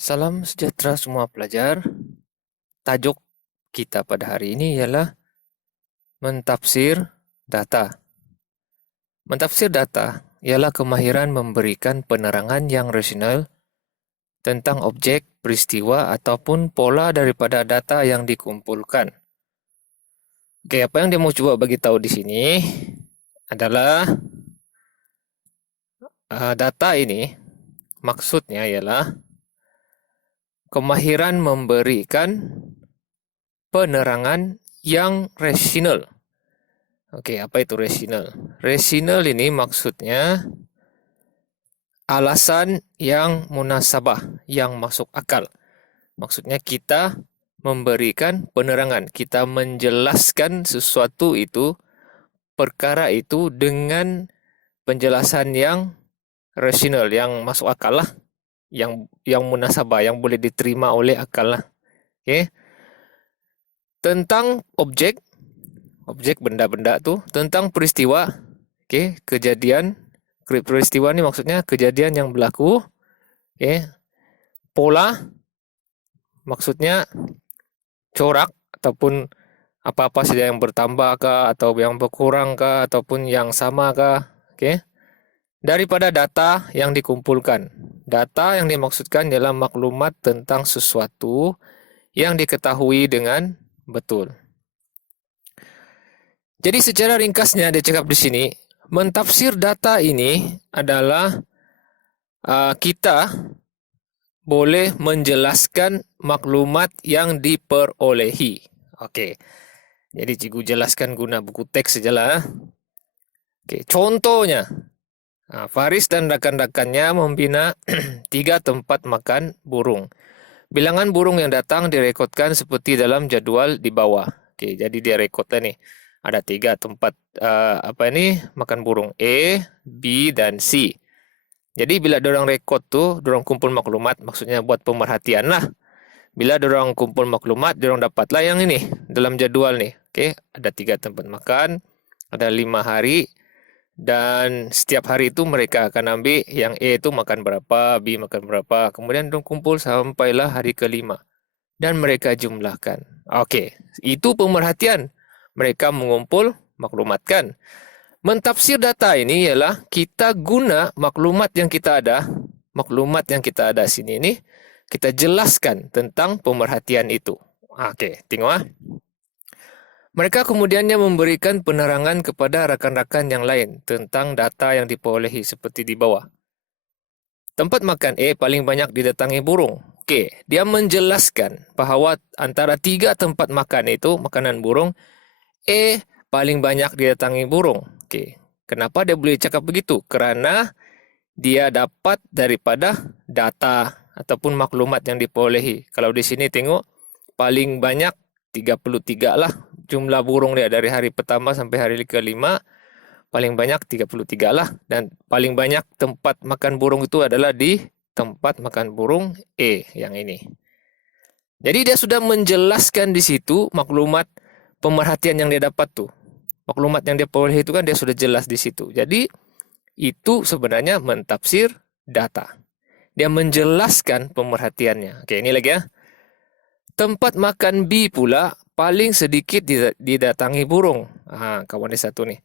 Salam sejahtera semua pelajar. Tajuk kita pada hari ini ialah mentafsir data. Mentafsir data ialah kemahiran memberikan penerangan yang rasional tentang objek, peristiwa ataupun pola daripada data yang dikumpulkan. Oke, apa yang dia mau coba bagi tahu di sini adalah data ini maksudnya ialah kemahiran memberikan penerangan yang rasional. Oke, apa itu rasional? Rasional ini maksudnya alasan yang munasabah, yang masuk akal. Maksudnya kita memberikan penerangan, kita menjelaskan sesuatu itu, perkara itu dengan penjelasan yang rasional, yang masuk akal lah, yang munasabah, yang boleh diterima oleh akal lah. Oke. Tentang objek benda-benda tuh, tentang peristiwa, kejadian. Peristiwa ini maksudnya kejadian yang berlaku. Pola maksudnya corak ataupun apa-apa saja yang bertambah kah, atau yang berkurang kah, ataupun yang sama kah. Daripada data yang dikumpulkan. Data yang dimaksudkan ialah maklumat tentang sesuatu yang diketahui dengan betul. Jadi secara ringkasnya dia cakap di sini, mentafsir data ini adalah kita boleh menjelaskan maklumat yang diperolehi. Oke. Jadi cikgu jelaskan guna buku teks sajalah. Oke, contohnya, Faris dan rakan-rakannya membina 3 tempat makan burung. Bilangan burung yang datang direkodkan seperti dalam jadwal di bawah. Oke, jadi dia rekodlah nih. Ada 3 tempat makan burung, A, B, dan C. Jadi bila dorang rekod tuh, dorang kumpul maklumat, maksudnya buat pemerhatian lah. Bila dorang kumpul maklumat, dorang dapatlah yang ini dalam jadwal nih. Oke, ada 3 tempat makan, ada 5 hari, dan setiap hari itu mereka akan ambil yang A itu makan berapa, B makan berapa. Kemudian dorang kumpul sampailah hari ke-5 dan mereka jumlahkan. Oke, itu pemerhatian. Mereka mengumpul maklumat kan. Mentafsir data ini ialah kita guna maklumat yang kita ada sini ini, kita jelaskan tentang pemerhatian itu. Oke, tengok . Mereka kemudiannya memberikan penerangan kepada rakan-rakan yang lain tentang data yang diperolehi seperti di bawah. Tempat makan A paling banyak didatangi burung. Oke, dia menjelaskan bahawa antara 3 tempat makan itu, makanan burung, A paling banyak didatangi burung. Oke, kenapa dia boleh cakap begitu? Kerana dia dapat daripada data ataupun maklumat yang diperolehi. Kalau di sini tengok, paling banyak 33 lah jumlah burung dia dari hari pertama sampai hari ke-5. Paling banyak 33 lah. Dan paling banyak tempat makan burung itu adalah di tempat makan burung A yang ini. Jadi dia sudah menjelaskan di situ maklumat pemerhatian yang dia dapat tuh. Maklumat yang dia peroleh itu kan dia sudah jelas di situ. Jadi itu sebenarnya mentafsir data. Dia menjelaskan pemerhatiannya. Oke, ini lagi ya. Tempat makan B pula paling sedikit didatangi burung. Kawan dia satu nih.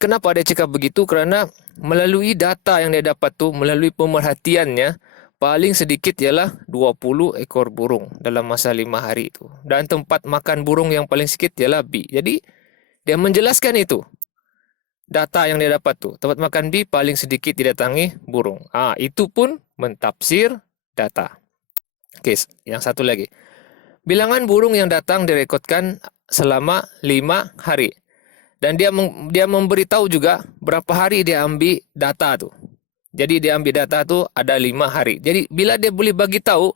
Kenapa dia cakap begitu? Kerana melalui data yang dia dapat tuh, melalui pemerhatiannya, paling sedikit ialah 20 ekor burung dalam masa 5 hari itu. Dan tempat makan burung yang paling sedikit ialah B. Jadi dia menjelaskan itu. Data yang dia dapat tuh, tempat makan B paling sedikit didatangi burung. Itu pun mentafsir data. Oke, yang satu lagi. Bilangan burung yang datang direkodkan selama 5 hari. Dan dia memberitahu juga berapa hari dia ambil data tuh. Jadi dia ambil data tuh ada 5 hari. Jadi bila dia boleh bagi tahu,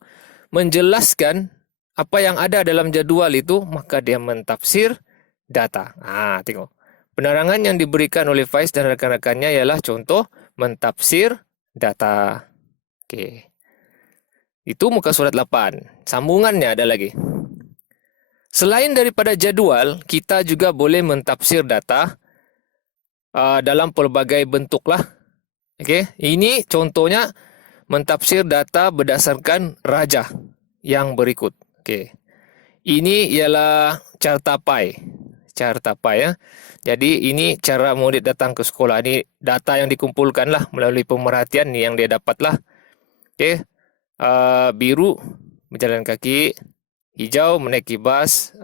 menjelaskan apa yang ada dalam jadwal itu, maka dia mentafsir data. Tengok. Penerangan yang diberikan oleh Faiz dan rekan-rekannya ialah contoh mentafsir data. Oke. Itu muka surat 8. Sambungannya ada lagi. Selain daripada jadwal, kita juga boleh mentafsir data dalam pelbagai bentuk lah. Ini contohnya mentafsir data berdasarkan rajah yang berikut. Okey. Ini ialah carta pie. Carta pie ya. Jadi ini cara murid datang ke sekolah. Ini data yang dikumpulkan lah melalui pemerhatian ni yang dia dapat lah. Okey. Biru berjalan kaki, hijau menaiki bas,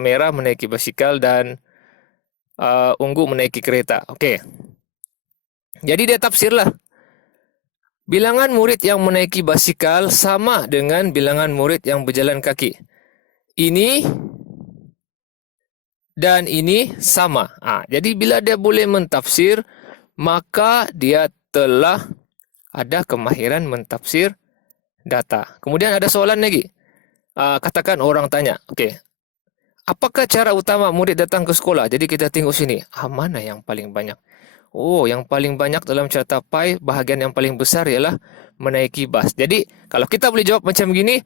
merah menaiki basikal dan ungu menaiki kereta. Okey. Jadi dia tafsirlah. Bilangan murid yang menaiki basikal sama dengan bilangan murid yang berjalan kaki. Ini dan ini sama. Jadi bila dia boleh mentafsir, maka dia telah ada kemahiran mentafsir data. Kemudian ada soalan lagi. Katakan orang tanya, okey, apakah cara utama murid datang ke sekolah? Jadi kita tengok sini, mana yang paling banyak? Oh, yang paling banyak dalam carta pie, bahagian yang paling besar ialah menaiki bas. Jadi, kalau kita boleh jawab macam gini,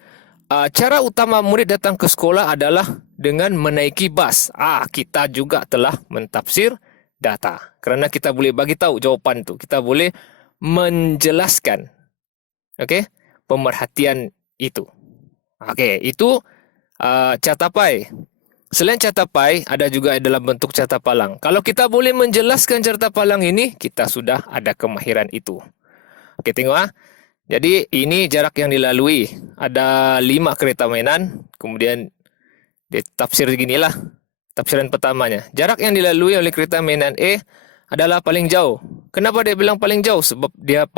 cara utama murid datang ke sekolah adalah dengan menaiki bas. Kita juga telah mentafsir data. Kerana kita boleh bagi tahu jawapan tu. Kita boleh menjelaskan, okey, pemerhatian itu. Okey, itu carta pie. Selain carta pie, ada juga dalam bentuk carta palang. Kalau kita boleh menjelaskan carta palang ini, kita sudah ada kemahiran itu. Okey, tengok Jadi, ini jarak yang dilalui. Ada 5 kereta mainan. Kemudian, dia tafsir beginilah. Tafsiran pertamanya. Jarak yang dilalui oleh kereta mainan A adalah paling jauh. Kenapa dia bilang paling jauh? Sebab dia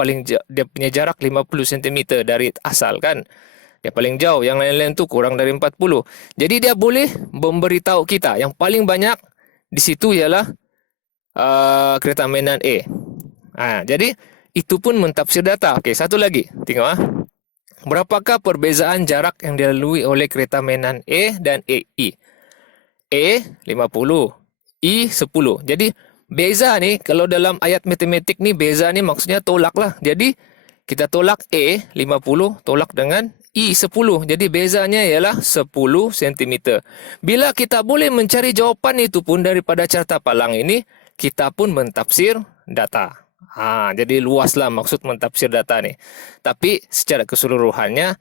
dia punya jarak 50 cm dari asal kan. Dia paling jauh, yang lain-lain tu kurang dari 40. Jadi dia boleh memberitahu kita yang paling banyak di situ ialah kereta mainan A. Jadi itu pun mentafsir data. Okey, satu lagi. Tengok berapakah perbezaan jarak yang dilalui oleh kereta mainan A dan AI? A 50, I 10. Jadi beza ni kalau dalam ayat matematik ni beza ni maksudnya tolak lah. Jadi kita tolak A 50 tolak dengan I 10. Jadi bezanya ialah 10 cm. Bila kita boleh mencari jawapan itu pun daripada carta palang ini, kita pun mentafsir data. Jadi luaslah maksud mentafsir data ni. Tapi secara keseluruhannya,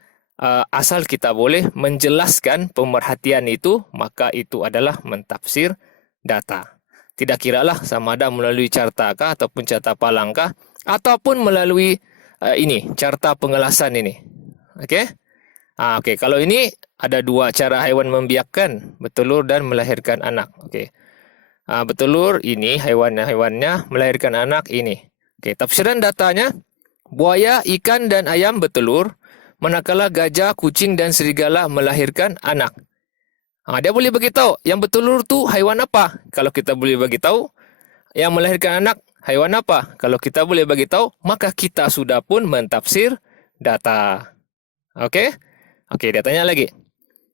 asal kita boleh menjelaskan pemerhatian itu, maka itu adalah mentafsir data. Tidak kiralah sama ada melalui carta kah ataupun carta palang kah, ataupun melalui ini, carta pengelasan ini. Okey? Okey, kalau ini ada 2 cara haiwan membiakkan, bertelur dan melahirkan anak. Okey. Bertelur ini haiwannya melahirkan anak ini. Okey, tafsiran datanya, buaya, ikan dan ayam bertelur, manakala gajah, kucing dan serigala melahirkan anak. Dia boleh bagi tahu yang bertelur tu haiwan apa? Kalau kita boleh bagi tahu yang melahirkan anak haiwan apa? Kalau kita boleh bagi tahu, maka kita sudah pun mentafsir data. Okey? Okey, dia tanya lagi.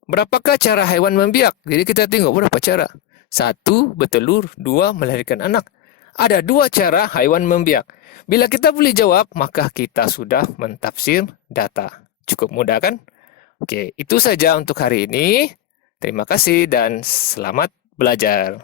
Berapakah cara haiwan membiak? Jadi kita tengok berapa cara. 1, bertelur. 2, melahirkan anak. Ada 2 cara haiwan membiak. Bila kita boleh jawab, maka kita sudah mentafsir data. Cukup mudah kan? Okey, itu saja untuk hari ini. Terima kasih dan selamat belajar.